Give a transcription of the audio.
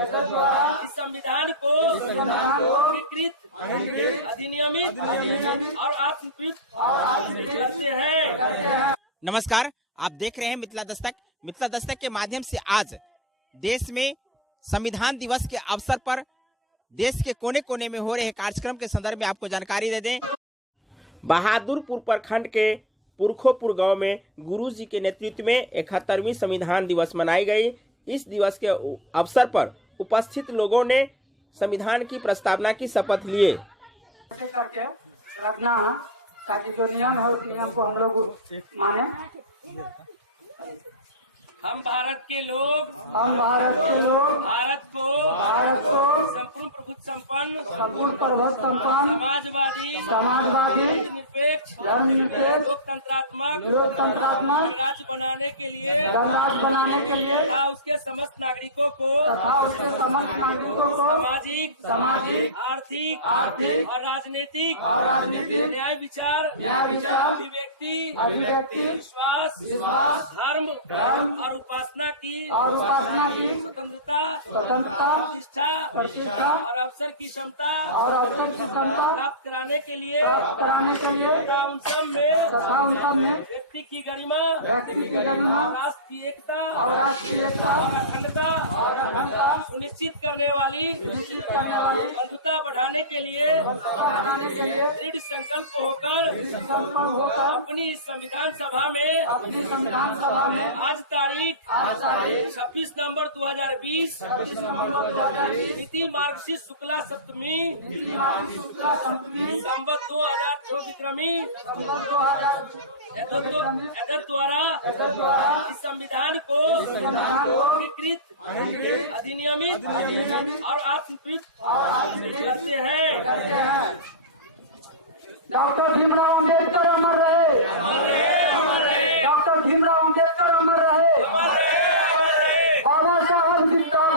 इस संविधान को अंगीकृत, अधिनियमित और आत्मकृत करते हैं। नमस्कार, आप देख रहे हैं मिथिला दस्तक। मिथिला दस्तक के माध्यम से आज देश में संविधान दिवस के अवसर पर देश के कोने कोने में हो रहे कार्यक्रम के संदर्भ में आपको जानकारी दे दें। बहादुरपुर प्रखंड के पुरखोपुर गांव में गुरु जी के नेतृत्व में 71वीं संविधान दिवस मनाई गई। इस दिवस के अवसर पर उपस्थित लोगों ने संविधान की प्रस्तावना की शपथ लिए। करके रखना है ताकि जो नियम है उस नियम को हम लोग माने। हम भारत के लोग भारत को संपूर्ण प्रभुत्व संपन्न समाजवादी धर्मनिरपेक्ष लोकतंत्रात्मक गणराज्य बनाने के लिए तथा उसके समस्त नागरिकों को सामाजिक, आर्थिक और राजनीतिक न्याय विचार, अभिव्यक्ति, विश्वास, धर्म और उपासना की स्वतंत्रता, प्रतिष्ठा और अवसर की क्षमता प्राप्त कराने के लिए तथा उन सब में व्यक्ति की गरिमा, राष्ट्र की एकता और अखंडता सुनिश्चित करने वाली बंधुता बढ़ाने के लिए दृढ़ संकल्प होकर अपनी संविधान सभा में आज तारीख 26 नवंबर 2020 तिथि मार्गशीर्ष शुक्ला सप्तमी संवत 2000 विक्रमी द्वारा इस संविधान को अंगीकृत, अधिनियमित और आत्मकृत करते हैं। डॉक्टर भीमराव अम्बेडकर अमर रहे। डॉक्टर भीमराव अम्बेडकर अमर रहे। बाबा साहब जिंदाबाद।